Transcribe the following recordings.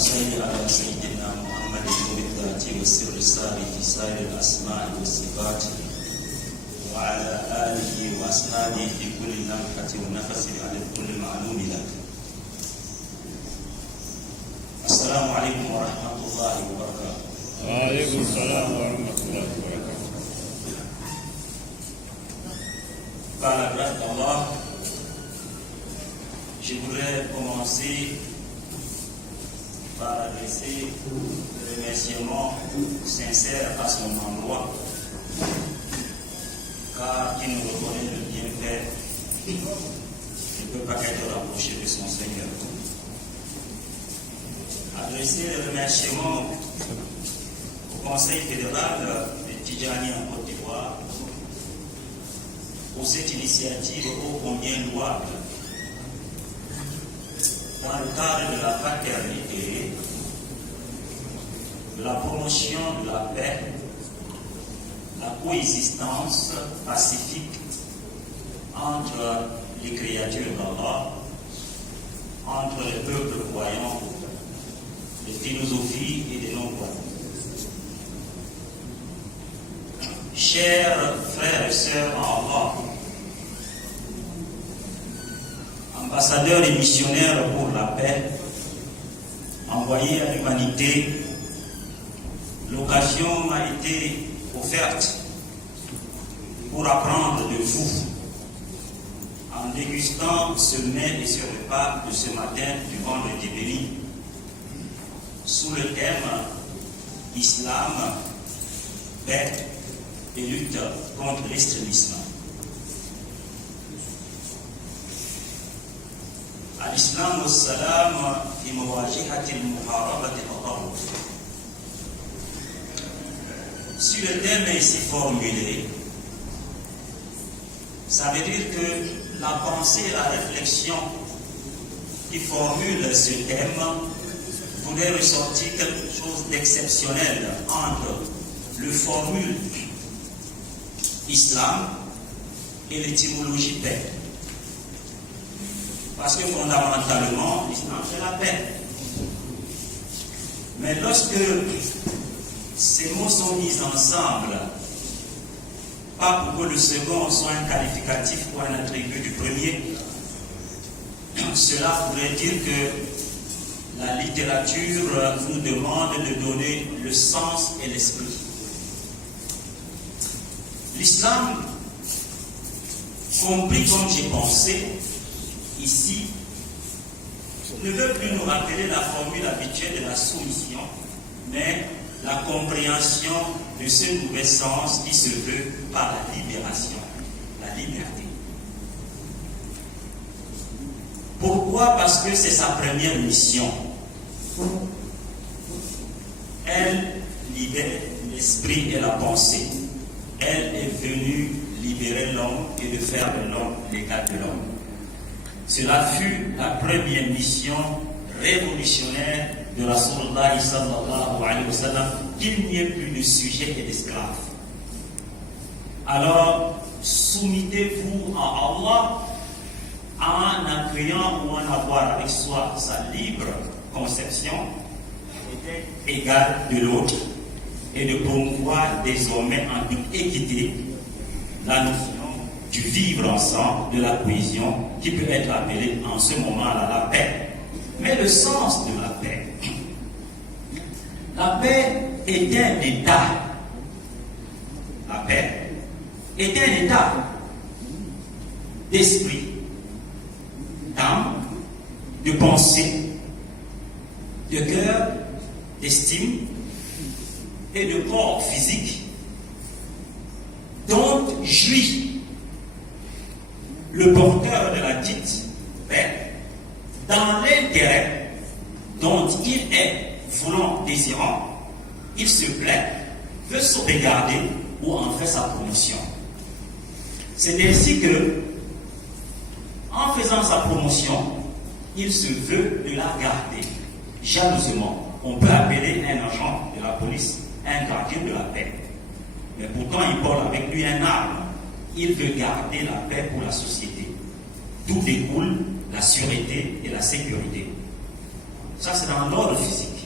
صل على سيدنا محمد نور الذات والسر الساري في سائر الأسماء والصفات وعلى آله وأصحابه في كل نفحة ونفس على كل معلوم لك. السلام عليكم ورحمة الله وبركاته. وعليكم السلام ورحمة الله وبركاته. Par la grâce d'Allah, je voudrais commencer par adresser des remerciements sincères à son endroit, car il nous reconnaît le bienfait, il ne peut pas être rapproché de son Seigneur. Adresser des remerciements au Conseil fédéral de Tidjani en Côte d'Ivoire pour cette initiative ô combien louable dans le cadre de la fraternité, de la promotion de la paix, la coexistence pacifique entre les créatures d'Allah, entre les peuples croyants, les philosophies et les non-croyants. Chers frères et sœurs en Allah, ambassadeurs et missionnaires pour la paix, envoyés à l'humanité, l'occasion m'a été offerte pour apprendre de vous en dégustant ce mets et ce repas de ce matin du vendredi béni sous le thème Islam, paix et lutte contre l'extrémisme. الإسلام والسلام في مواجهة المحاربة التطرف. Si le thème est ici formulé, ça veut dire que la pensée et la réflexion qui formule ce thème voudrait ressortir quelque chose d'exceptionnel entre le formule islam et l'étymologie paix. Parce que fondamentalement, l'islam c'est la paix. Mais lorsque ces mots sont mis ensemble, pas pour que le second soit un qualificatif ou un attribut du premier, cela voudrait dire que la littérature nous demande de donner le sens et l'esprit. L'islam, compris comme j'ai pensé, ici, ne veut plus nous rappeler la formule habituelle de la soumission, mais la compréhension de ce nouvel sens qui se veut par la libération, la liberté. Pourquoi? Parce que c'est sa première mission. Elle libère l'esprit et la pensée. Elle est venue libérer l'homme et de faire de l'homme l'égal de l'homme. Cela fut la première mission révolutionnaire de Rasulullah sallallahu alayhi wa sallam, qu'il n'y ait plus de sujets et d'esclaves. Alors, soumettez-vous à Allah en accueillant ou en avoir avec soi sa libre conception égale de l'autre et de promouvoir désormais en toute équité la notion du vivre ensemble, de la cohésion qui peut être appelée en ce moment-là la paix. Mais le sens de la paix, la paix est un état. La paix est un état d'esprit, d'âme, de pensée, de cœur, d'estime et de corps physique dont jouit le porteur de la dite paix dans l'intérêt dont il est voulant, désirant, il se plaît, veut sauvegarder ou en fait sa promotion. C'est ainsi que, en faisant sa promotion, il se veut de la garder jalousement. On peut appeler un agent de la police un gardien de la paix. Mais pourtant, il porte avec lui un arme. Il veut garder la paix pour la société. D'où découle la sûreté et la sécurité. Ça, c'est dans l'ordre physique.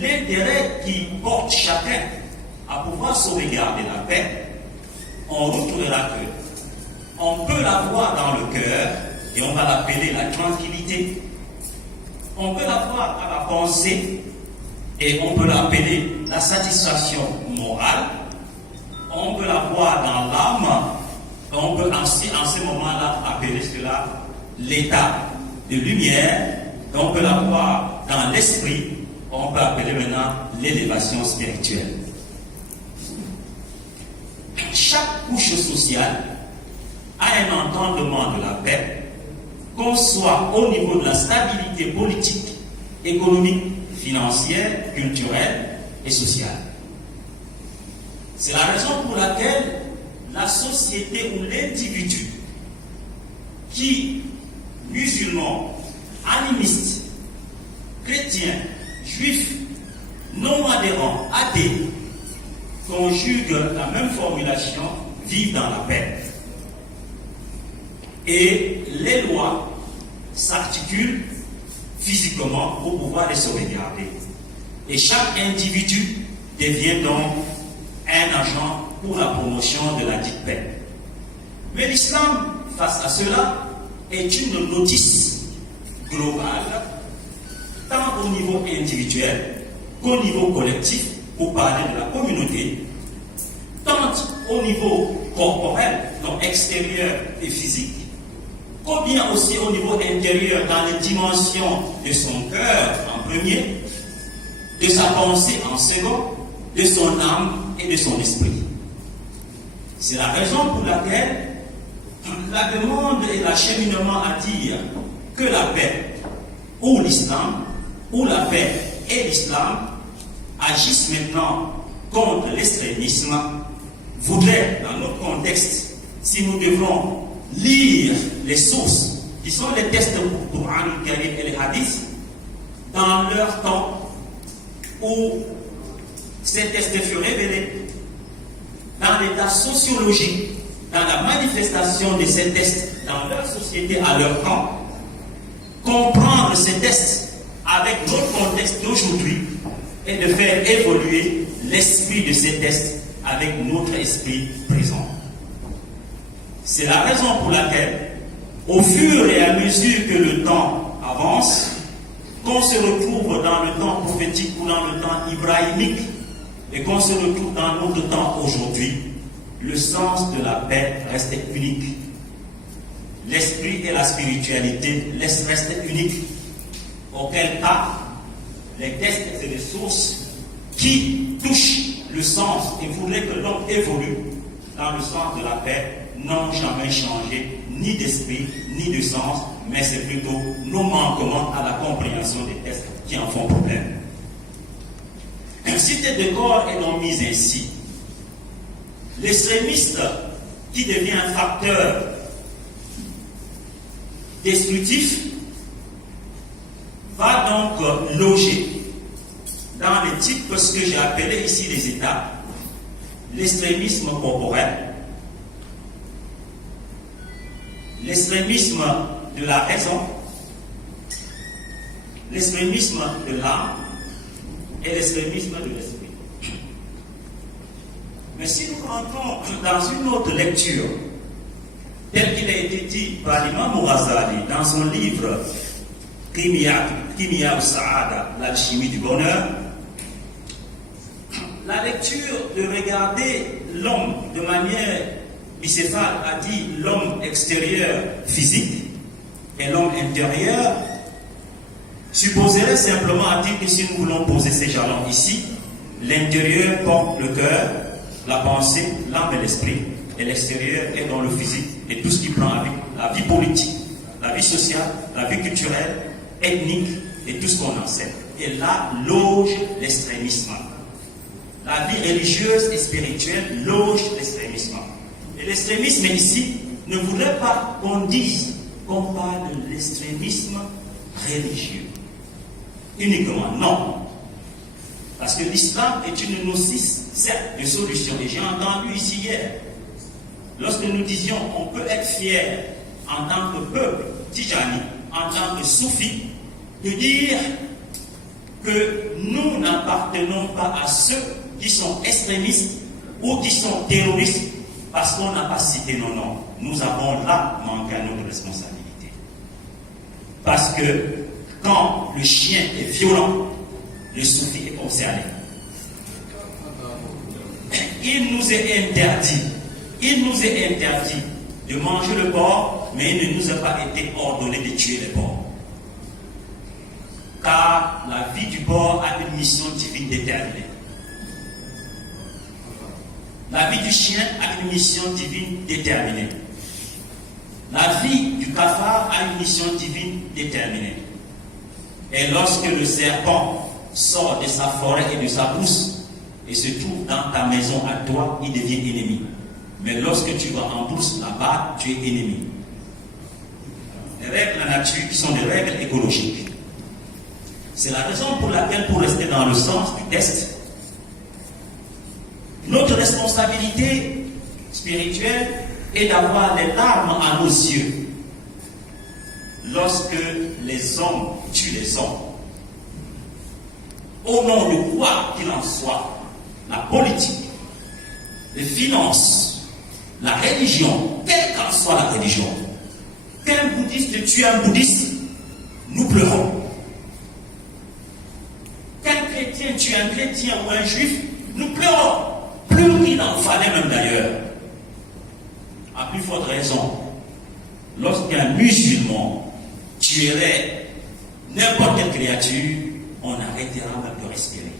l'intérêt qui porte chacun à pouvoir sauvegarder la paix, on retrouvera que on peut l'avoir dans le cœur et on va l'appeler la tranquillité. On peut l'avoir à la pensée et on peut l'appeler la satisfaction morale. On peut l'avoir dans l'âme. On peut en ce moment-là appeler cela l'état de lumière. On peut l'avoir dans l'esprit. On peut appeler maintenant l'élévation spirituelle. Chaque couche sociale a un entendement de la paix, qu'on soit au niveau de la stabilité politique, économique, financière, culturelle et sociale. C'est la raison pour laquelle la société ou l'individu qui, musulman, animiste, chrétien, juif, non-adhérent, athée, conjugue la même formulation, vivent dans la paix. Et les lois s'articulent physiquement pour pouvoir les sauvegarder. Et chaque individu devient donc un agent pour la promotion de la dite paix. Mais l'islam, face à cela, est une notice globale, tant au niveau individuel qu'au niveau collectif, pour parler de la communauté, tant au niveau corporel, donc extérieur et physique, ou bien aussi au niveau intérieur, dans les dimensions de son cœur en premier, de sa pensée en second, de son âme et de son esprit. C'est la raison pour laquelle la demande et l'acheminement à dire que la paix ou l'islam, ou la paix et l'islam agissent maintenant contre l'extrémisme, voudrait, dans notre contexte, si nous devons lire les sources qui sont les textes du Coran et les hadiths, dans leur temps où ces textes furent révélés, dans l'état sociologique, dans la manifestation de ces tests dans leur société à leur temps, comprendre ces tests avec notre contexte d'aujourd'hui et de faire évoluer l'esprit de ces tests avec notre esprit présent. C'est la raison pour laquelle, au fur et à mesure que le temps avance, qu'on se retrouve dans le temps prophétique ou dans le temps ibrahimique, et qu'on se retrouve dans notre temps aujourd'hui, le sens de la paix reste unique. L'esprit et la spiritualité restent uniques. Auquel cas, les textes et les sources qui touchent le sens et voudraient que l'homme évolue dans le sens de la paix n'ont jamais changé ni d'esprit ni de sens, mais c'est plutôt nos manquements à la compréhension des textes qui en font problème. Une cité de corps est donc mise ainsi. L'extrémiste qui devient un facteur destructif va donc loger dans les types, ce que j'ai appelé ici les états, l'extrémisme corporel, l'extrémisme de la raison, l'extrémisme de l'âme et l'extrémisme de l'esprit. Mais si nous rentrons dans une autre lecture, tel qu'il a été dit par l'imam Ghazali dans son livre Kimia al-Sa'ada, l'alchimie du bonheur, la lecture de regarder l'homme de manière bicéphale a dit l'homme extérieur physique et l'homme intérieur supposerait simplement à dire que si nous voulons poser ces jalons ici, l'intérieur porte le cœur, la pensée, l'âme et l'esprit, et l'extérieur est dans le physique et tout ce qui prend avec la vie politique, la vie sociale, la vie culturelle, ethnique et tout ce qu'on enseigne. Et là loge l'extrémisme. La vie religieuse et spirituelle loge l'extrémisme. Et l'extrémisme ici ne voudrait pas qu'on dise qu'on parle de l'extrémisme religieux. Uniquement, non. Parce que l'islam est une notice, certes, de solution. Et j'ai entendu ici hier, lorsque nous disions on peut être fier en tant que peuple tijani, en tant que soufi, de dire que nous n'appartenons pas à ceux qui sont extrémistes ou qui sont terroristes parce qu'on n'a pas cité nos noms. Nous avons là manqué à notre responsabilité. Parce que quand le chien est violent, le soufi est concerné. Il nous est interdit de manger le porc, mais il ne nous a pas été ordonné de tuer les porcs. Car la vie du porc a une mission divine déterminée. La vie du chien a une mission divine déterminée. La vie du cafard a une mission divine déterminée. Et lorsque le serpent sort de sa forêt et de sa brousse et se trouve dans ta maison à toi, il devient ennemi. Mais lorsque tu vas en brousse là-bas, tu es ennemi. Les règles de la nature qui sont des règles écologiques. C'est la raison pour laquelle, pour rester dans le sens du test, notre responsabilité spirituelle est d'avoir les larmes à nos yeux lorsque les hommes tuent les hommes. Au nom de quoi qu'il en soit, la politique, les finances, la religion, quelle qu'en soit la religion, qu'un bouddhiste tue un bouddhiste, nous pleurons. Qu'un chrétien tue un chrétien ou un juif, nous pleurons. Plus qu'il en fallait même d'ailleurs. À plus forte raison, lorsqu'un musulman tuerait n'importe quelle créature, on arrêtera même de respirer.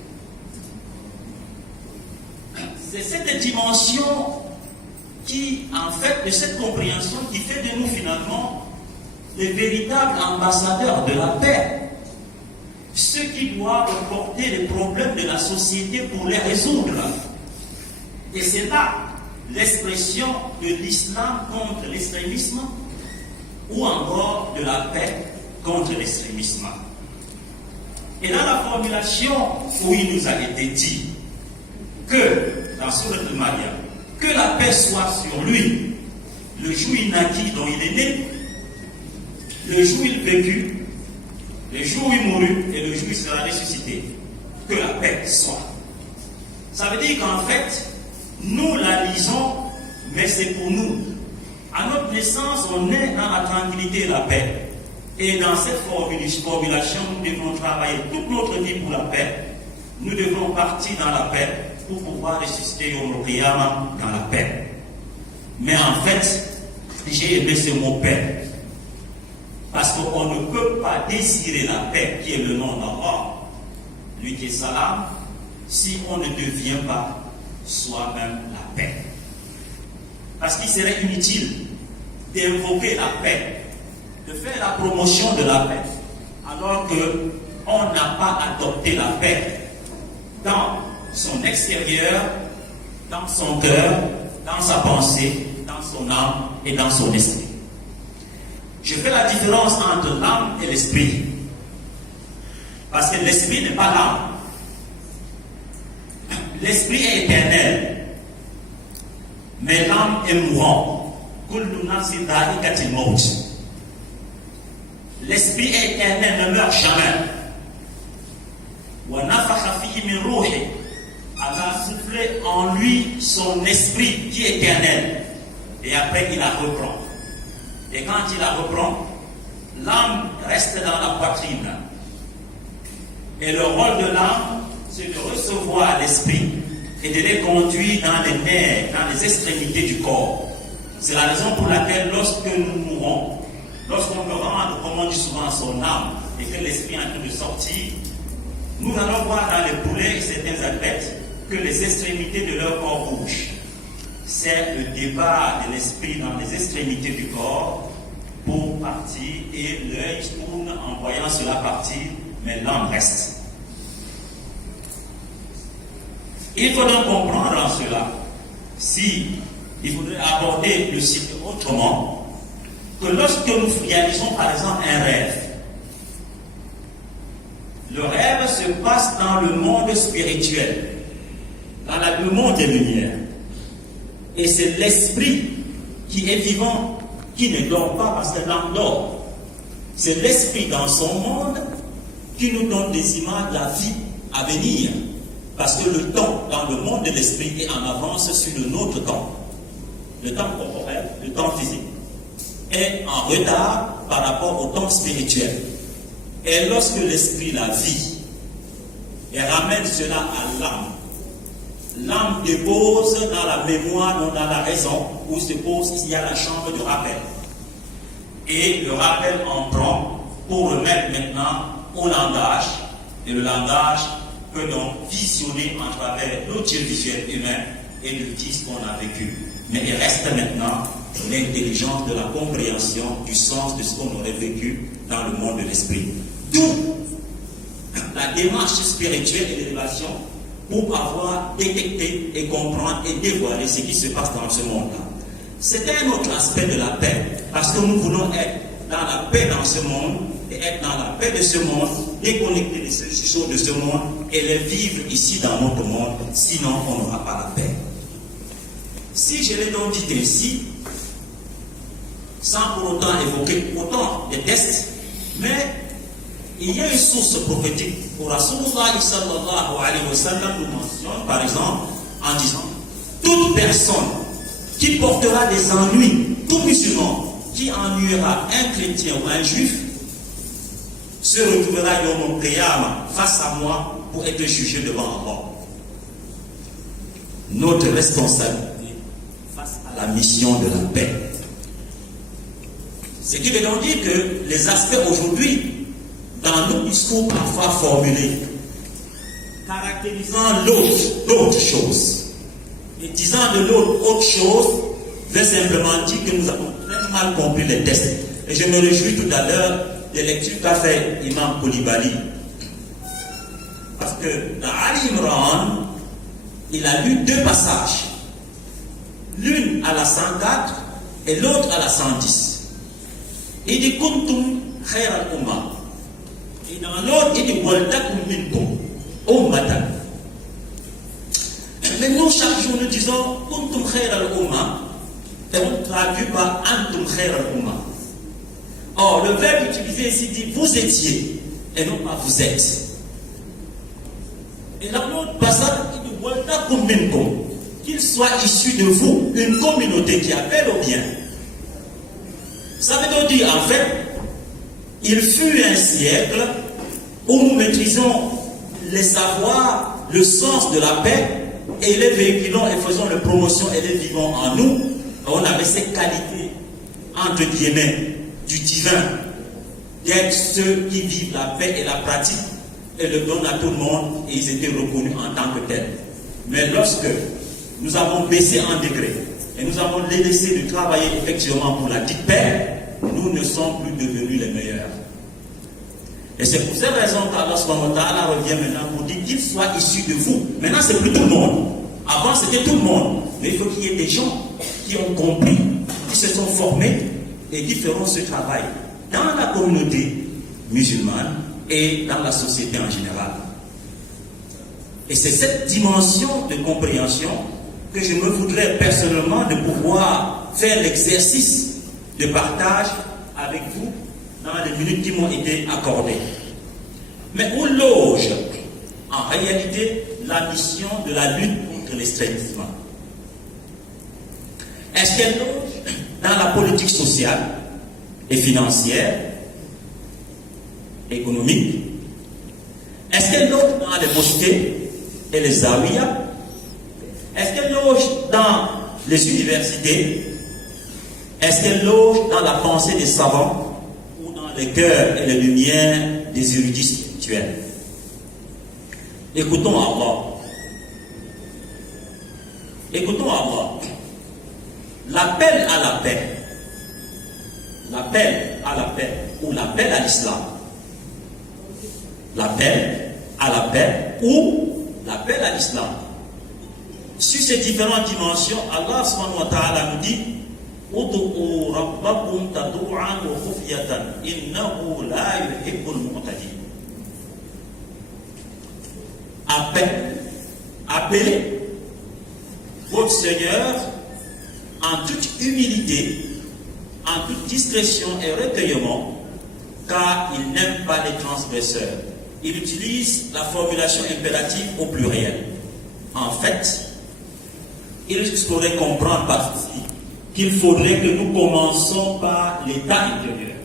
C'est cette dimension qui, en fait, de cette compréhension qui fait de nous finalement les véritables ambassadeurs de la paix. Ceux qui doivent porter les problèmes de la société pour les résoudre. Et c'est là l'expression de l'islam contre l'extrémisme ou encore de la paix contre l'extrémisme. Et dans la formulation où il nous a été dit que, dans Sourate Al-Maryam, que la paix soit sur lui, le jour il naquit dont il est né, le jour il vécut, le jour où il mourut et le jour où il sera ressuscité, que la paix soit. Ça veut dire qu'en fait, nous la lisons, mais c'est pour nous. À notre naissance, on est dans la tranquillité et la paix. Et dans cette formulation, nous devons travailler toute notre vie pour la paix. Nous devons partir dans la paix pour pouvoir ressusciter Yom Kiyama dans la paix. Mais en fait, j'ai aimé ce mot paix. Parce qu'on ne peut pas désirer la paix, qui est le nom d'Allah, lui qui est salam, si on ne devient pas soi-même la paix. Parce qu'il serait inutile d'invoquer la paix, de faire la promotion de la paix, alors qu'on n'a pas adopté la paix dans son extérieur, dans son cœur, dans sa pensée, dans son âme et dans son esprit. Je fais la différence entre l'âme et l'esprit. Parce que l'esprit n'est pas l'âme. L'esprit est éternel, mais l'âme est mourante. L'esprit est éternel, ne meurt jamais. Allah a soufflé en lui son esprit qui est éternel. Et après il la reprend. Et quand il la reprend, l'âme reste dans la poitrine. Et le rôle de l'âme, c'est de recevoir l'esprit et de les conduire dans les nerfs, dans les extrémités du corps. C'est la raison pour laquelle lorsque nous mourons, lorsqu'on peut rendre, comme on dit souvent, son âme et que l'esprit est en train de sortir, nous allons voir dans les poulets et certains athlètes que les extrémités de leur corps bougent. C'est le départ de l'esprit dans les extrémités du corps pour partir et l'œil tourne en voyant cela partir, mais l'âme reste. Il faut donc comprendre en cela, si il faudrait aborder le cycle autrement, que lorsque nous réalisons par exemple un rêve, le rêve se passe dans le monde spirituel, dans le monde des lumières. Et c'est l'esprit qui est vivant, qui ne dort pas parce que l'âme dort. C'est l'esprit dans son monde qui nous donne des images de la vie à venir. Parce que le temps dans le monde de l'esprit est en avance sur le nôtre temps. Le temps corporel, le temps physique, est en retard par rapport au temps spirituel. Et lorsque l'esprit la vit et ramène cela à l'âme dépose dans la mémoire, non dans la raison, où se pose, il y a la chambre de rappel. Et le rappel en prend pour remettre maintenant au langage, et le langage peut donc visionner en travers l'audiovisuel humain et le disque qu'on a vécu. Mais il reste maintenant l'intelligence de la compréhension du sens de ce qu'on aurait vécu dans le monde de l'esprit. D'où la démarche spirituelle et l'élévation pour avoir détecté et comprendre et dévoiler ce qui se passe dans ce monde-là. C'est un autre aspect de la paix, parce que nous voulons être dans la paix dans ce monde, et être dans la paix de ce monde, déconnecter des choses de ce monde, et les vivre ici dans notre monde, sinon on n'aura pas la paix. Si je l'ai donc dit ainsi, sans pour autant évoquer autant des tests, mais il y a une source prophétique pour Rasulullah sallallahu alayhi wa sallam nous mentionne par exemple en disant toute personne qui portera des ennuis, tout musulman qui ennuiera un chrétien ou un juif se retrouvera yawm al-qiyamah face à moi pour être jugé devant Allah. Notre responsabilité face à la mission de la paix. Ce qui veut donc dire que les aspects aujourd'hui dans nos discours parfois formulés, caractérisant l'autre chose, et disant de l'autre autre chose, veut simplement dire que nous avons très mal compris les textes. Et je me réjouis tout à l'heure des lectures qu'a fait Imam Koulibaly. Parce que dans Ali Imran, il a lu deux passages. L'une à la 104 et l'autre à la 110. Il dit Kuntum khayra al-umma. Et dans l'autre, il dit Waltakum minkum ummatan. Mais nous, chaque jour, nous disons Kuntum khayra al-umma. Et on traduit par Antum khayra al-umma. Or, le verbe utilisé ici dit vous étiez et non pas vous êtes. Et dans l'autre passage, il dit Waltakum minkum. Qu'il soit issu de vous une communauté qui appelle au bien. Ça veut donc dire, en fait, il fut un siècle où nous maîtrisons les savoirs, le sens de la paix, et les véhiculons et faisons la promotion et les vivons en nous. On avait ces qualités, entre guillemets, du divin, d'être ceux qui vivent la paix et la pratique, et le donnent à tout le monde, et ils étaient reconnus en tant que tels. Mais lorsque nous avons baissé en degré, et nous avons laissé de travailler effectivement pour la dite paix, nous ne sommes plus devenus les meilleurs. Et c'est pour cette raison qu'Allah subhanahu wa ta'ala revient maintenant pour dire qu'il soit issu de vous. Maintenant, c'est plus tout le monde. Avant, c'était tout le monde. Mais il faut qu'il y ait des gens qui ont compris, qui se sont formés et qui feront ce travail dans la communauté musulmane et dans la société en général. Et c'est cette dimension de compréhension que je me voudrais personnellement de pouvoir faire l'exercice de partage avec vous dans les minutes qui m'ont été accordées. Mais où loge en réalité la mission de la lutte contre l'extrémisme? Est-ce qu'elle loge dans la politique sociale et financière, économique? Est-ce qu'elle loge dans les mosquées et les zawiyas? Est-ce qu'elle loge dans les universités? Est-ce qu'elle loge dans la pensée des savants ou dans les cœurs et les lumières des érudits spirituels? Écoutons Allah. Écoutons Allah. L'appel à la paix. L'appel à la paix ou l'appel à l'islam. L'appel à la paix ou l'appel à l'islam. Sur ces différentes dimensions, Allah subhanahu wa ta'ala nous dit Ud'u rabbakum tad'uan wa khufyatan innahu la yuhibbul mu'tadin. Appelez votre Seigneur en toute humilité, en toute discrétion et recueillement, car il n'aime pas les transgresseurs. il utilise la formulation impérative au pluriel. En fait, il faudrait comprendre par ici qu'il faudrait que nous commençons par l'état intérieur.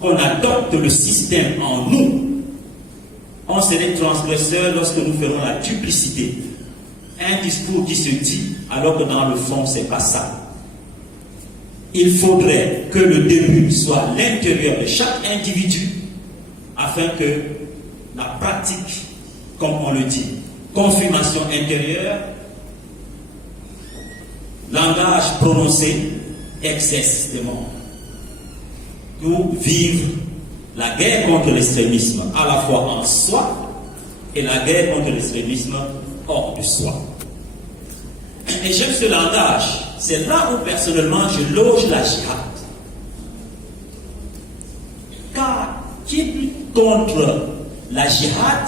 Qu'on adopte le système en nous. On serait transgresseur lorsque nous ferons la duplicité. Un discours qui se dit alors que dans le fond, c'est pas ça. Il faudrait que le début soit l'intérieur de chaque individu afin que la pratique, comme on le dit, confirmation intérieure, langage prononcé, exerce des mots. Pour vivre la guerre contre l'extrémisme à la fois en soi et la guerre contre l'extrémisme hors de soi. Et j'aime ce langage. C'est là où personnellement je loge la jihad. Car qui lutte contre la jihad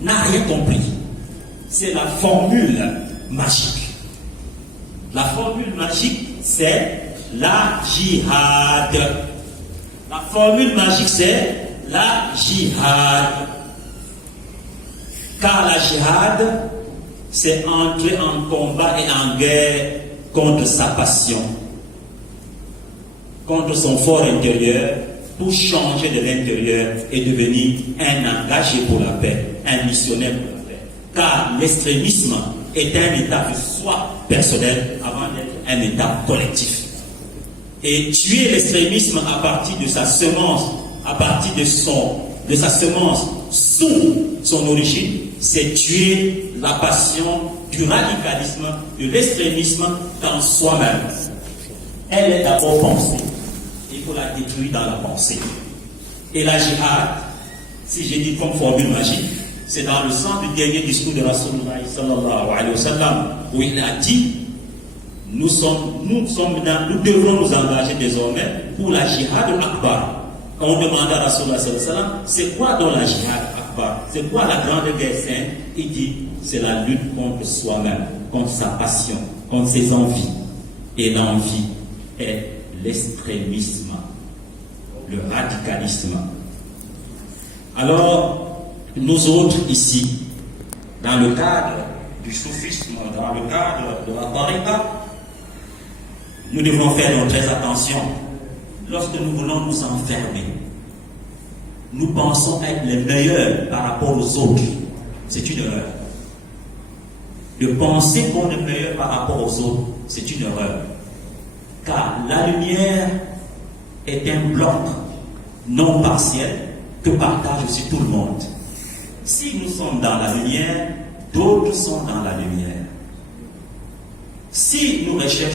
n'a rien compris. C'est la formule magique. La formule magique, c'est la jihad. La formule magique, c'est la jihad. Car la jihad, c'est entrer en combat et en guerre contre sa passion, contre son fort intérieur, pour changer de l'intérieur et devenir un engagé pour la paix, un missionnaire pour la paix. Car l'extrémisme est un état de soi personnel avant d'être un état collectif. Et tuer l'extrémisme à partir de sa semence, à partir de sa semence sous son origine, c'est tuer la passion du radicalisme, de l'extrémisme dans soi-même. Elle est d'abord pensée. Il faut la détruire dans la pensée. Et la jihad, si j'ai dit comme formule magique, c'est dans le sens du dernier discours de Rasulullah sallallahu alayhi wa sallam, où il a dit nous devrons nous engager désormais pour la jihad akbar. On demande à Rasulullah sallallahu alayhi wa sallam, c'est quoi dans la jihad akbar? C'est quoi la grande guerre sainte? Il dit, c'est la lutte contre soi-même, contre sa passion, contre ses envies. Et l'envie est l'extrémisme, le radicalisme. Alors, nous autres ici, dans le cadre du soufisme, dans le cadre de la tariqa, nous devons faire très attention. Lorsque nous voulons nous enfermer, nous pensons être les meilleurs par rapport aux autres. C'est une erreur. De penser qu'on est meilleur par rapport aux autres, c'est une erreur. Car la lumière est un bloc non partiel que partage aussi tout le monde. Si nous sommes dans la lumière, d'autres sont dans la lumière. Si nous recherchons